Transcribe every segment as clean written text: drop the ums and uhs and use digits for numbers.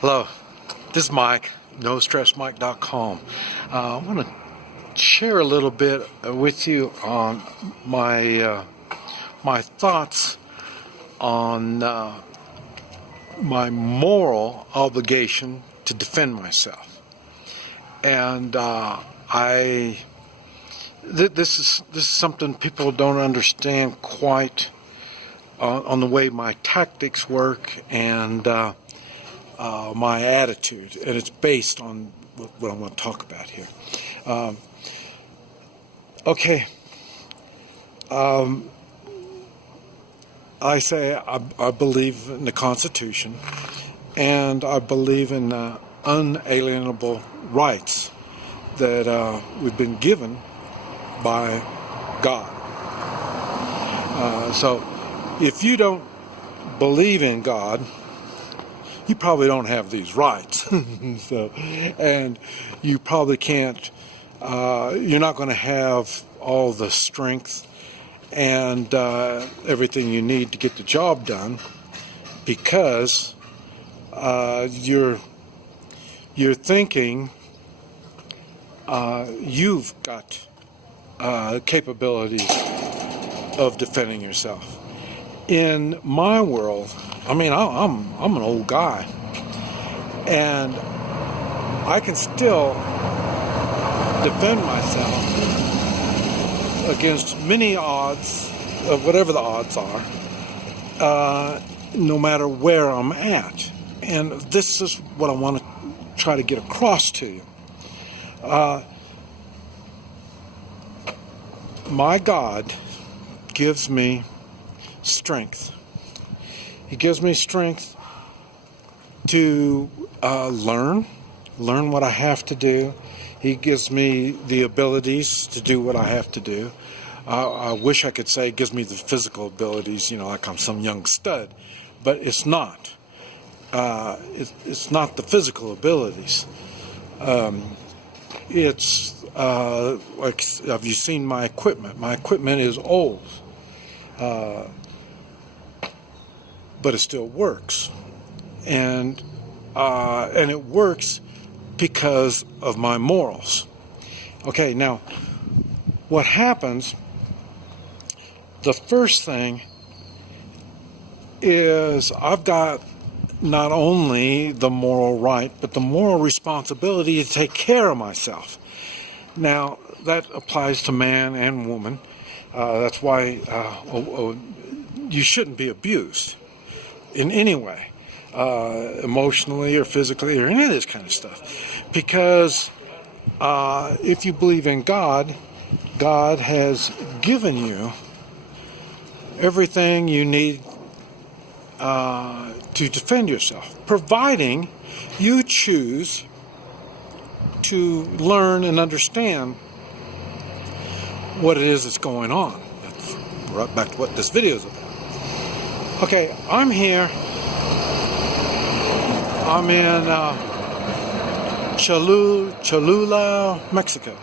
Hello, this is Mike, NoStressMike.com. I want to share a little bit with you on my thoughts on my moral obligation to defend myself. And this is something people don't understand quite on the way my tactics work and my attitude, and it's based on what I want to talk about here. I say I believe in the Constitution, and I believe in unalienable rights that we've been given by God. So if you don't believe in God, you probably don't have these rights. And you probably can't, you're not going to have all the strength and everything you need to get the job done, because you're thinking you've got capabilities of defending yourself. In my world, I mean, I'm an old guy, and I can still defend myself against many odds, of whatever the odds are, no matter where I'm at. And this is what I want to try to get across to you. My God gives me strength. He gives me strength to learn what I have to do. He gives me the abilities to do what I have to do. I wish I could say it gives me the physical abilities, like I'm some young stud, but it's not. It's not the physical abilities. It's like, have you seen my equipment? My equipment is old. But it still works, and it works because of my morals. Okay, now what happens? The first thing is I've got not only the moral right, but the moral responsibility to take care of myself. Now that applies to man and woman. That's why you shouldn't be abused in any way, emotionally or physically or any of this kind of stuff, because if you believe in God, God has given you everything you need to defend yourself, providing you choose to learn and understand what it is that's going on. That's right back to what this video is about. Okay, I'm here. I'm in Cholula, Mexico.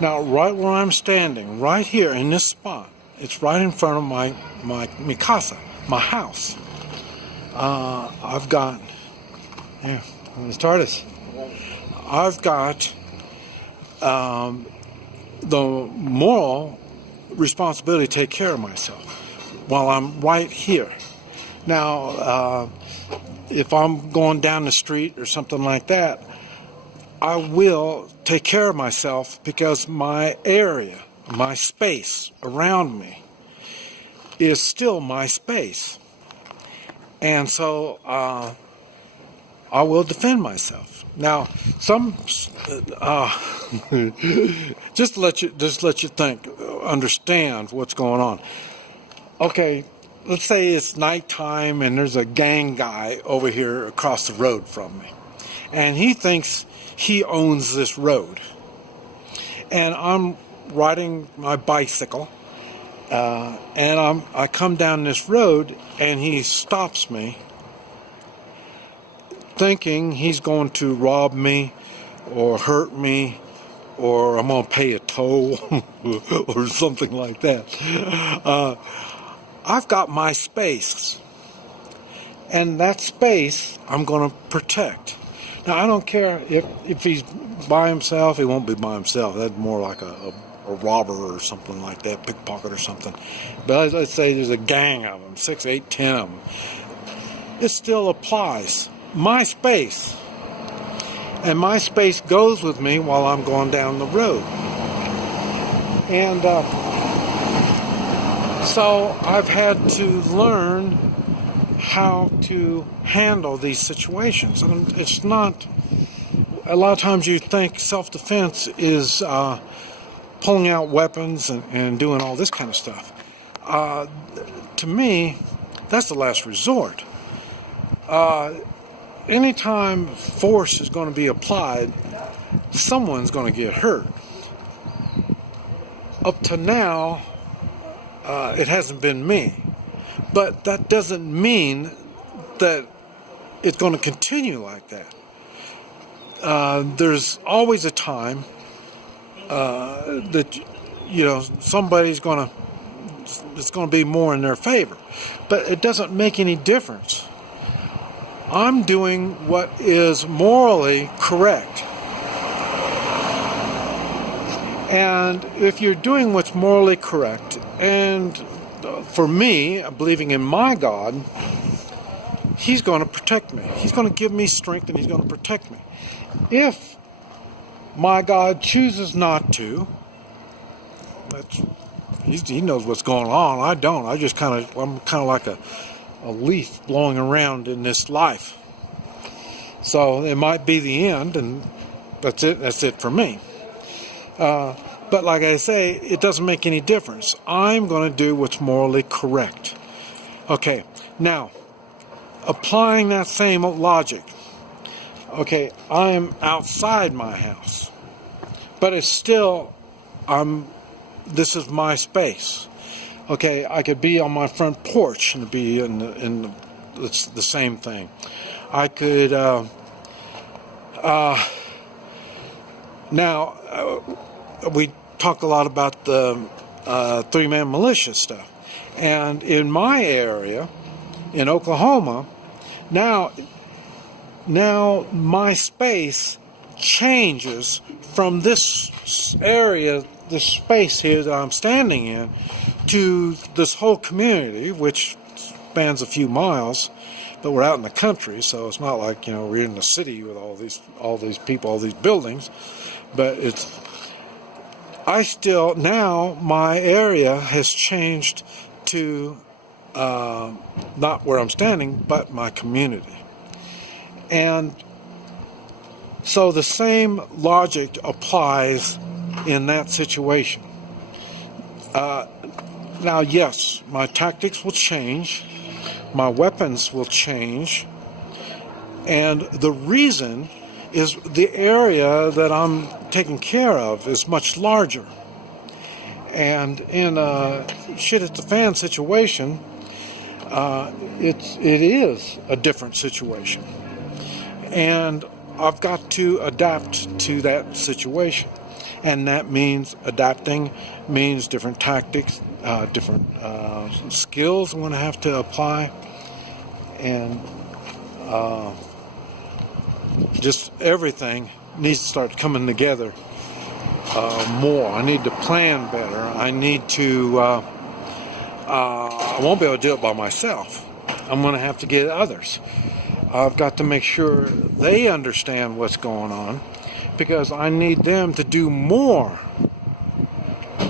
Now, right where I'm standing, right here in this spot, it's right in front of my casa, my house. I've got, yeah, let's start this. I've got the moral responsibility to take care of myself while I'm right here. Now, if I'm going down the street or something like that, I will take care of myself, because my area, my space around me is still my space. And so I will defend myself. Now, just let you think, understand what's going on. Okay, let's say it's nighttime and there's a gang guy over here across the road from me, and he thinks he owns this road, and I'm riding my bicycle, and I come down this road, and he stops me, thinking he's going to rob me or hurt me, or I'm going to pay a toll or something like that. I've got my space, And that space I'm going to protect. Now, I don't care if he's by himself. He won't be by himself. That's more like a robber or something like that, pickpocket or something. But let's say there's a gang of them, 6, 8, 10 of them. It still applies. My space. And my space goes with me while I'm going down the road. And so I've had to learn how to handle these situations. And it's not, a lot of times you think self-defense is pulling out weapons and doing all this kind of stuff. To me, that's the last resort. Anytime force is going to be applied, someone's going to get hurt. Up to now, it hasn't been me. But that doesn't mean that it's going to continue like that. There's always a time that, somebody's going to, it's going to be more in their favor. But it doesn't make any difference. I'm doing what is morally correct. And if you're doing what's morally correct, and for me, believing in my God, He's going to protect me. He's going to give me strength and He's going to protect me. If my God chooses not to, He knows what's going on. I don't. I'm kind of like a leaf blowing around in this life. So it might be the end, and that's it. That's it for me. But like I say, it doesn't make any difference. I'm going to do what's morally correct. Okay, now, applying that same logic. Okay, I'm outside my house, but it's still, this is my space. Okay, I could be on my front porch and be it's the same thing. I could, we talk a lot about the three-man militia stuff. And in my area, in Oklahoma, now my space changes from this area, this space here that I'm standing in, to this whole community, which spans a few miles, but we're out in the country, so it's not like, we're in the city with all these people, all these buildings, but now my area has changed to not where I'm standing, but my community. And so the same logic applies in that situation. Now, yes, my tactics will change, my weapons will change, and the reason is the area that I'm taking care of is much larger. And in a shit-at-the-fan situation, it is a different situation. And I've got to adapt to that situation. And that means adapting, means different tactics, different skills I'm going to have to apply, and just everything needs to start coming together more. I need to plan better. I need to, I won't be able to do it by myself. I'm going to have to get others. I've got to make sure they understand what's going on, because I need them to do more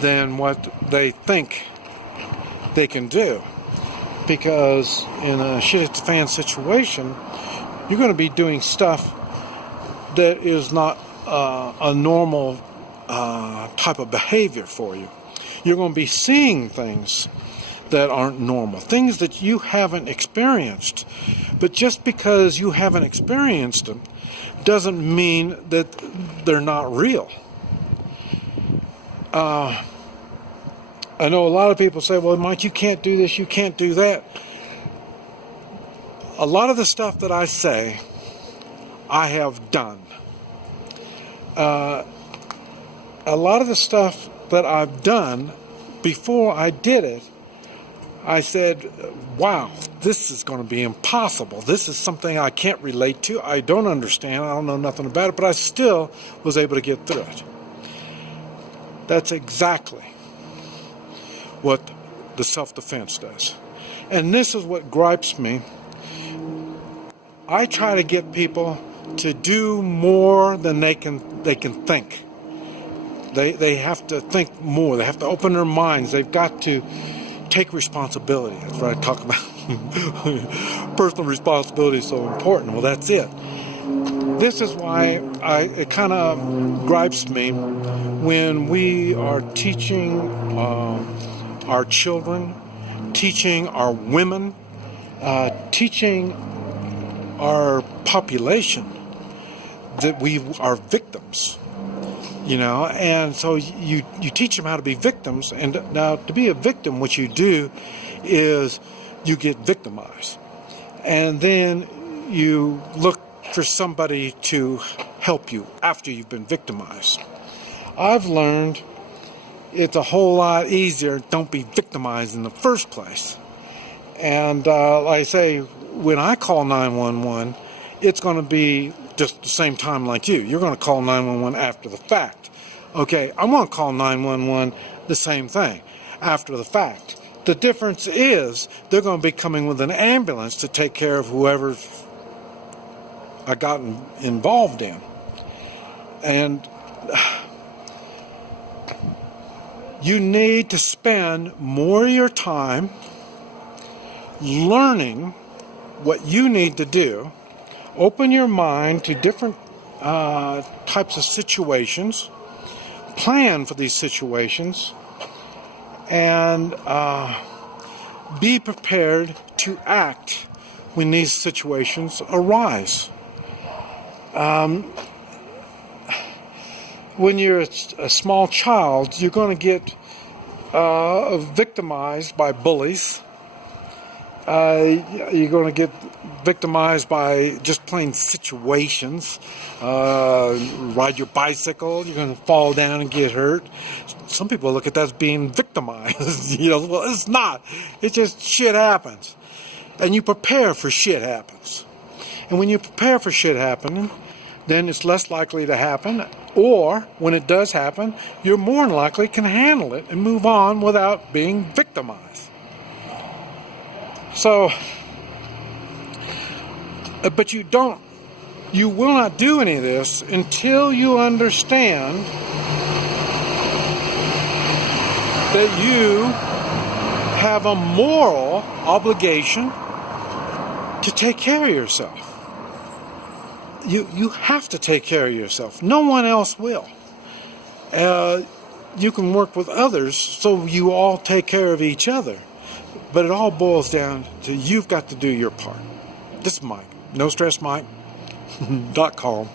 than what they think they can do. Because in a shit-at-the-fan situation, you're going to be doing stuff that is not a normal type of behavior for you. You're going to be seeing things that aren't normal, things that you haven't experienced. But just because you haven't experienced them doesn't mean that they're not real. I know a lot of people say, well, Mike, you can't do this, you can't do that. A lot of the stuff that I say, I have done. A lot of the stuff that I've done, before I did it, I said, wow, this is going to be impossible. This is something I can't relate to. I don't understand. I don't know nothing about it, but I still was able to get through it. That's exactly what the self-defense does. And this is what gripes me. I try to get people to do more than they can think. They have to think more. They have to open their minds. They've got to take responsibility. That's what I talk about. Personal responsibility is so important. Well, that's it. This is why it kind of gripes me when we are teaching our children, teaching our women, teaching our population that we are victims. And so you teach them how to be victims, and now to be a victim, what you do is you get victimized, and then you look for somebody to help you after you've been victimized. I've learned it's a whole lot easier, don't be victimized in the first place. And like I say, when I call 911, it's going to be just the same time like you. You're going to call 911 after the fact. Okay, I'm going to call 911 the same thing, after the fact. The difference is they're going to be coming with an ambulance to take care of whoever I got involved in. And you need to spend more of your time learning what you need to do. Open your mind to different types of situations. Plan for these situations. And be prepared to act when these situations arise. When you're a small child, you're going to get victimized by bullies. You're going to get victimized by just plain situations. Ride your bicycle, you're going to fall down and get hurt. Some people look at that as being victimized. Well, it's not. It's just shit happens. And you prepare for shit happens. And when you prepare for shit happening, then it's less likely to happen. Or when it does happen, you're more than likely can handle it and move on without being victimized. So, but you will not do any of this until you understand that you have a moral obligation to take care of yourself. You have to take care of yourself. No one else will. You can work with others so you all take care of each other. But it all boils down to you've got to do your part. This is Mike. NoStressMike.com.